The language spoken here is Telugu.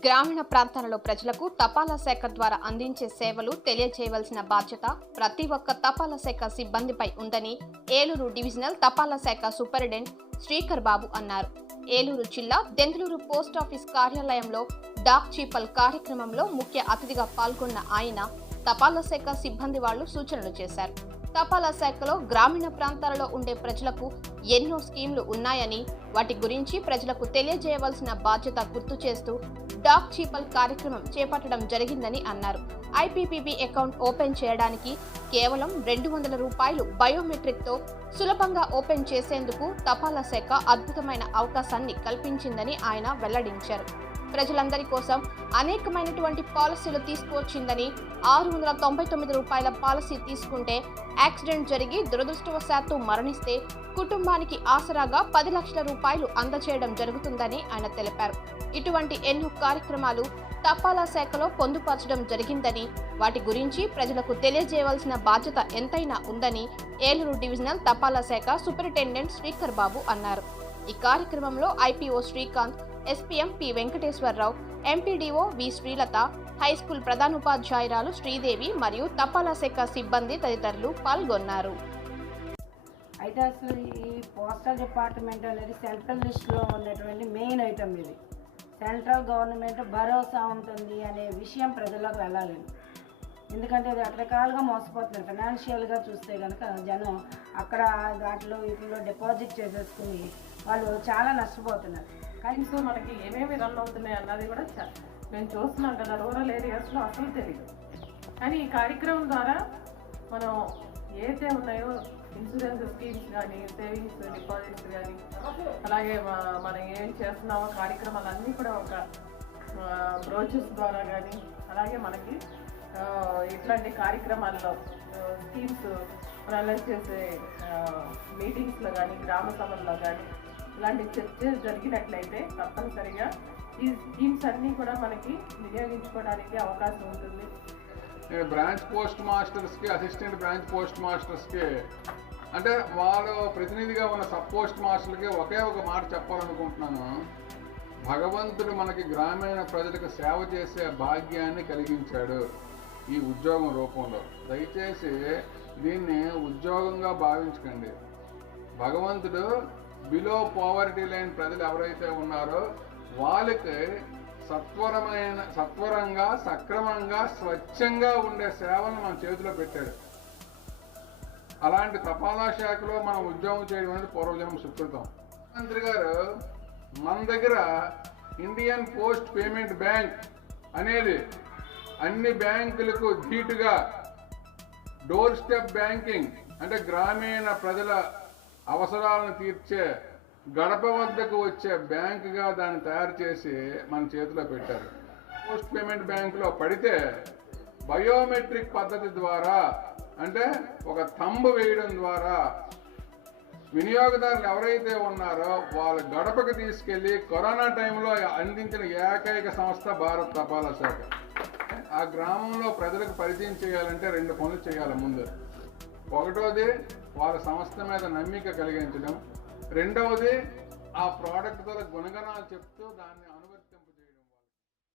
గ్రామీణ ప్రాంతాలలో ప్రజలకు తపాలా శాఖ ద్వారా అందించే సేవలు తెలియజేయవలసిన బాధ్యత ప్రతి ఒక్క తపాలా శాఖ సిబ్బందిపై ఉందని ఏలూరు డివిజనల్ తపాలా శాఖ సూపరింటెండెంట్ శ్రీకర్ బాబు అన్నారు. ఏలూరు జిల్లా దెందులూరు పోస్టాఫీస్ కార్యాలయంలో డాక్ చీపల్ కార్యక్రమంలో ముఖ్య అతిథిగా పాల్గొన్న ఆయన తపాలా శాఖ సిబ్బంది వాళ్ళు సూచనలు చేశారు. తపాలా శాఖలో గ్రామీణ ప్రాంతాలలో ఉండే ప్రజలకు ఎన్నో స్కీమ్లు ఉన్నాయని వాటి గురించి ప్రజలకు తెలియజేయవలసిన బాధ్యత గుర్తు చేస్తూ డాక్ చీపల్ కార్యక్రమం చేపట్టడం జరిగిందని అన్నారు. ఐపీపీబీ అకౌంట్ ఓపెన్ చేయడానికి కేవలం రెండు వందల రూపాయలు బయోమెట్రిక్తో సులభంగా ఓపెన్ చేసేందుకు తపాలా శాఖ అద్భుతమైన అవకాశాన్ని కల్పించిందని ఆయన వెల్లడించారు. ప్రజలందరి కోసం అనేకమైనటువంటి పాలసీలు తీసుకువచ్చిందని ఆరు వందల తొంభై తొమ్మిది రూపాయల పాలసీ తీసుకుంటే యాక్సిడెంట్ జరిగి దురదృష్టవశాత్తు మరణిస్తే కుటుంబానికి ఆసరాగా పది లక్షల రూపాయలు అందజేయడం జరుగుతుందని ఆయన తెలిపారు. ఇటువంటి ఎన్నో కార్యక్రమాలు తపాలా శాఖలో పొందుపరచడం జరిగిందని వాటి గురించి ప్రజలకు తెలియజేయవలసిన బాధ్యత ఎంతైనా ఉందని ఏలూరు డివిజనల్ తపాలా శాఖ సూపరింటెండెంట్ శ్రీకర్ బాబు అన్నారు. ఈ కార్యక్రమంలో IPO Srikanth SPM P Venkateswararao MPDO V Srilatha high school ప్రధానోపాధ్యాయురాలు Sridevi మరియు తపాలా శాఖ సిబ్బంది తదితరులు పాల్గొన్నారు. అయితే అసలు ఈ పోస్టల్ డిపార్ట్మెంట్ అనేది సెంట్రల్ లిస్ట్లో ఉన్నటువంటి మెయిన్ ఐటమ్ ఇది. సెంట్రల్ గవర్నమెంట్ భరోసా ఉంటుంది అనే విషయం ప్రజల్లోకి వెళ్ళాలి. ఎందుకంటే ఇది రకరకాలుగా మోసపోతున్నారు ఫైనాన్షియల్గా చూస్తే కనుక జనం అక్కడ దాంట్లో వీటిలో డిపాజిట్ చేసేసుకుని వాళ్ళు చాలా నష్టపోతున్నారు. కానీ సో మనకి ఏమేమి రన్ అవుతున్నాయి అన్నది కూడా చ- మేము చూస్తున్నాం కదా రూరల్ ఏరియాస్లో అసలు తెలియదు కానీ ఈ కార్యక్రమం ద్వారా మనం ఏదైతే ఉన్నాయో ఇన్సూరెన్స్ స్కీమ్స్ కానీ సేవింగ్స్ డిపాజిట్స్ కానీ అలాగే మనం ఏం చేస్తున్నామో కార్యక్రమాలన్నీ కూడా ఒక బ్రోచెస్ ద్వారా కానీ అలాగే మనకి ఇట్లాంటి కార్యక్రమాల్లో స్కీమ్స్ అనలైజ్ చేసే మీటింగ్స్లో కానీ గ్రామ సభల్లో కానీ ఇలాంటి చర్చలు జరిగినట్లయితే తప్పనిసరిగా ఈ స్కీమ్స్ అన్నీ కూడా మనకి వినియోగించుకోవడానికి అవకాశం ఉంటుంది. బ్రాంచ్ పోస్ట్ మాస్టర్స్కి అసిస్టెంట్ బ్రాంచ్ పోస్ట్ మాస్టర్స్కి అంటే వాళ్ళు ప్రతినిధిగా ఉన్న సబ్ పోస్ట్ మాస్టర్కి ఒకే ఒక మాట చెప్పాలనుకుంటున్నాను. భగవంతుడు మనకి గ్రామీణ ప్రజలకు సేవ చేసే భాగ్యాన్ని కలిగించాడు. ఈ ఉద్యోగం రూపంలో. దయచేసి దీన్ని ఉద్యోగంగా భావించకండి. భగవంతుడు బిలో పోవర్టీ లైన్ ప్రజలు ఎవరైతే ఉన్నారో వాళ్ళకి సత్వరమైన సత్వరంగా సక్రమంగా స్వచ్ఛంగా ఉండే సేవలను మన చేతిలో పెట్టాడు. అలాంటి తపాలా శాఖలో మనం ఉద్యోగం చేయడం అనేది పూర్వజన్మ సుకృతం మంత్రి గారు మన దగ్గర ఇండియన్ పోస్ట్ పేమెంట్ బ్యాంక్ అనేది అన్ని బ్యాంకులకు ధీటుగా డోర్ స్టెప్ బ్యాంకింగ్ అంటే గ్రామీణ ప్రజల అవసరాలను తీర్చే గడప వద్దకు వచ్చే బ్యాంకుగా దాన్ని తయారు చేసి మన చేతిలో పెట్టారు. పోస్ట్ పేమెంట్ బ్యాంకులో పడితే బయోమెట్రిక్ పద్ధతి ద్వారా అంటే ఒక తంబు వేయడం ద్వారా వినియోగదారులు ఎవరైతే ఉన్నారో వాళ్ళ గడపకు తీసుకెళ్ళి కరోనా టైంలో అందించిన ఏకైక సంస్థ భారత్ తపాలా శాఖ. ఆ గ్రామంలో ప్రజలకు పరిచయం చేయాలంటే రెండు పనులు చేయాలి ముందు. ఒకటోది వాళ్ళ సంస్థ మీద నమ్మిక కలిగించడం. రెండవది ఆ ప్రోడక్ట్ ద్వారా గుణగణాలు చెప్తూ దాన్ని